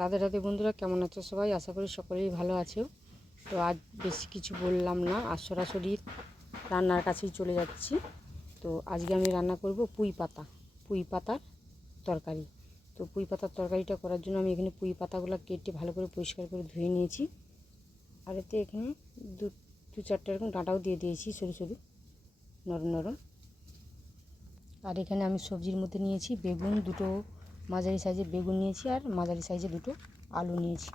রাধে রাধে বন্ধুরা, কেমন আছো সবাই? আশা করি সকলেই ভালো আছো। তো আজ বেশি কিছু বললাম না, আর সরাসরি রান্নার কাছেই চলে যাচ্ছি। তো আজকে আমি রান্না করব পুঁই পাতার তরকারি। তো পুঁই পাতার তরকারিটা করার জন্য আমি এখানে পুঁই পাতাগুলো কেটে ভালো করে পরিষ্কার করে ধুয়ে নিয়েছি। আর এতে এখানে দু চারটে এরকম ডাঁটাও দিয়ে দিয়েছি, সরু সরু নরম নরম। আর এখানে আমি সবজির মধ্যে নিয়েছি বেগুন, দুটো মাঝারি সাইজের বেগুন নিয়েছি, আর মাঝারি সাইজের দুটো আলু নিয়েছি।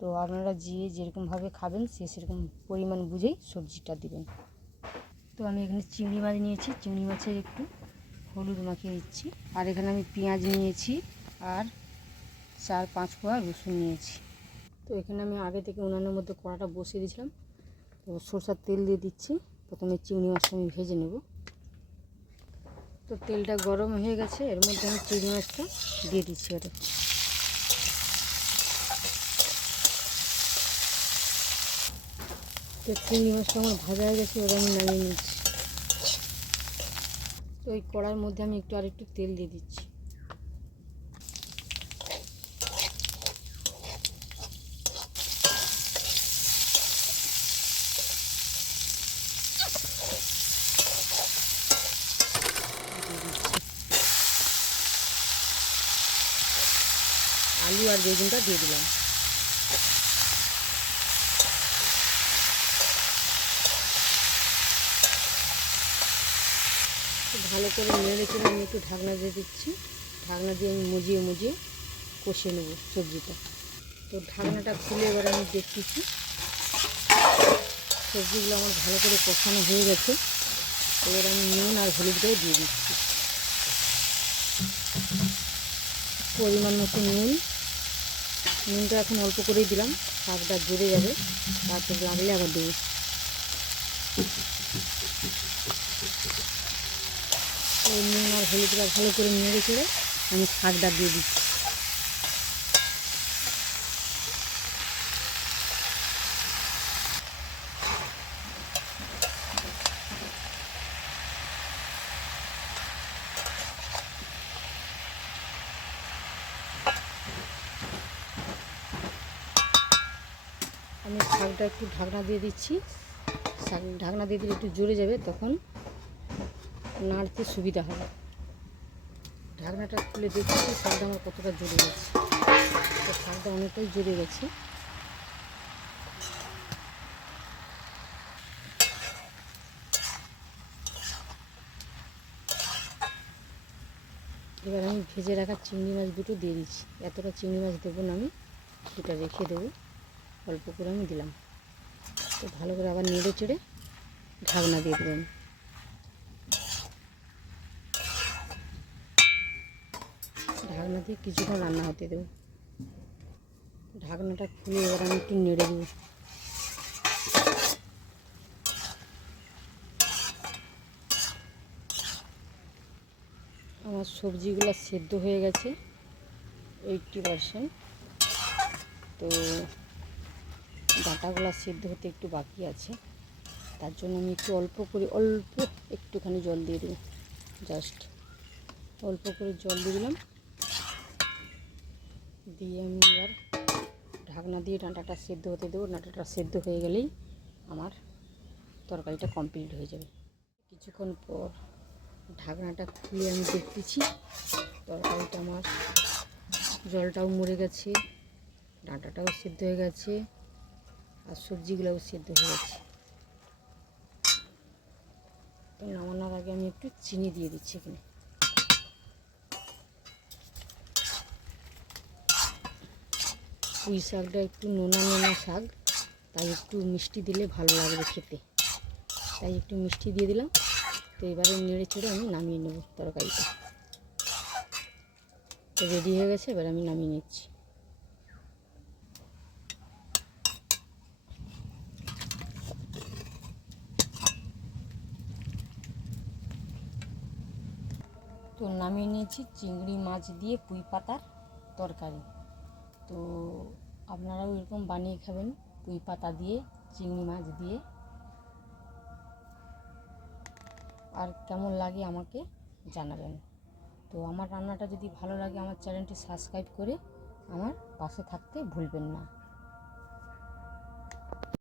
তো আপনারা যেরকমভাবে খাবেন সেরকম পরিমাণ বুঝেই সবজিটা দিবেন। তো আমি এখানে চিংড়ি মাছ নিয়েছি, চিংড়ি মাছের একটু হলুদ মাখিয়ে দিচ্ছি। আর এখানে আমি পেঁয়াজ নিয়েছি আর 4-5 কোয়া রসুন নিয়েছি। তো এখানে আমি আগে থেকে উনানের মধ্যে কড়াটা বসিয়ে দিয়েছিলাম। তো সরষের তেল দিয়ে দিচ্ছি। প্রথমে চিংড়ি মাছটা আমি ভেজে নেব। তো তেলটা গরম হয়ে গেছে, এর মধ্যে আমি চিংড়ি মাছটা দিয়ে দিচ্ছি। ওটা তো চিংড়ি মাছটা আমার ভাজা হয়ে গেছে, ওটা আমি নামিয়ে নিচ্ছি। তো ওই কড়ার মধ্যে আমি আরেকটু তেল দিয়ে দিচ্ছি। আলু আর বেগুনটা দিয়ে দিলাম। ভালো করে নেড়ে চেড়ে আমি একটু ঢাকনা দিয়ে দিচ্ছি। ঢাকনা দিয়ে আমি মুজিয়ে কষে নেব সবজিটা। তো ঢাকনাটা খুলে এবার আমি দেখতেছি সবজিগুলো আমার ভালো করে কষানো হয়ে গেছে। এবার আমি নুন আর হলুদটাও দিয়ে দিচ্ছি। পরিমাণ মতো নুনটা এখন অল্প করেই দিলাম, শাকটা জুড়ে যাবে, তারপর লাগলে আবার দেবো। ওই নুন আর হলুদটা ভালো করে নেড়ে চেড়ে আমি শাকটা দিয়ে দিচ্ছি। আমি শাকটা একটু ঢাকনা দিয়ে দিচ্ছি। ঢাকনা দিয়ে দিলে একটু জুড়ে যাবে, তখন নাড়তে সুবিধা হবে। ঢাকনাটা খুলে দেখছি শাকটা আমার কতটা জুড়ে গেছে। তো শাকটা অনেকটাই জুড়ে গেছে। এবার আমি ভেজে রাখা চিংড়ি মাছ দুটো দিয়ে দিচ্ছি। এতটা চিংড়ি মাছ দেবো না, আমি দুটো রেখে দেবো, অল্প করে আমি দিলাম। তো ভালো করে আবার নেড়ে চেড়ে ঢাকনা দিয়ে দেবেন। ঢাকনা দিয়ে কিছুক্ষণ রান্না হতে দেবো। ঢাকনাটা খুলে এবার আমি একটু নেড়ে দেবো। আমার সবজিগুলো সেদ্ধ হয়ে গেছে 80%। তো ডাঁটাগুলো সেদ্ধ হতে একটু বাকি আছে, তার জন্য আমি অল্প একটুখানি জল দিয়ে দেবো। জাস্ট অল্প করে জল দিয়ে দিলাম। দিয়ে আমি এবার ঢাকনা দিয়ে ডাঁটাটা সেদ্ধ হতে দেবো। ডাঁটাটা সেদ্ধ হয়ে গেলেই আমার তরকারিটা কমপ্লিট হয়ে যাবে। কিছুক্ষণ পর ঢাকনাটা খুলে আমি দেখতেছি তরকারিটা আমার জলটাও মরে গেছে, ডাঁটাটাও সেদ্ধ হয়ে গেছে, আর সবজিগুলোও সেদ্ধ হয়ে গেছে। তো নামানোর আগে আমি একটু চিনি দিয়ে দিচ্ছি। এখানে পুঁই শাকটা একটু নোনা শাক, তাই একটু মিষ্টি দিলে ভালো লাগবে খেতে, তাই একটু মিষ্টি দিয়ে দিলাম। তো এবারে নেড়ে চেড়ে আমি নামিয়ে নেব তরকারিটা। তো রেডি হয়ে গেছে, এবার আমি নামিয়ে নিচ্ছি। তো নামিয়ে নিয়েছি চিংড়ি মাছ দিয়ে পুঁই পাতার তরকারি। তো আপনারাও এরকম বানিয়ে খাবেন, পুঁই পাতা দিয়ে, চিংড়ি মাছ দিয়ে। আর কেমন লাগে আমাকে জানাবেন। তো আমার রান্নাটা যদি ভালো লাগে, আমার চ্যানেলটি সাবস্ক্রাইব করে আমার পাশে থাকতে ভুলবেন না।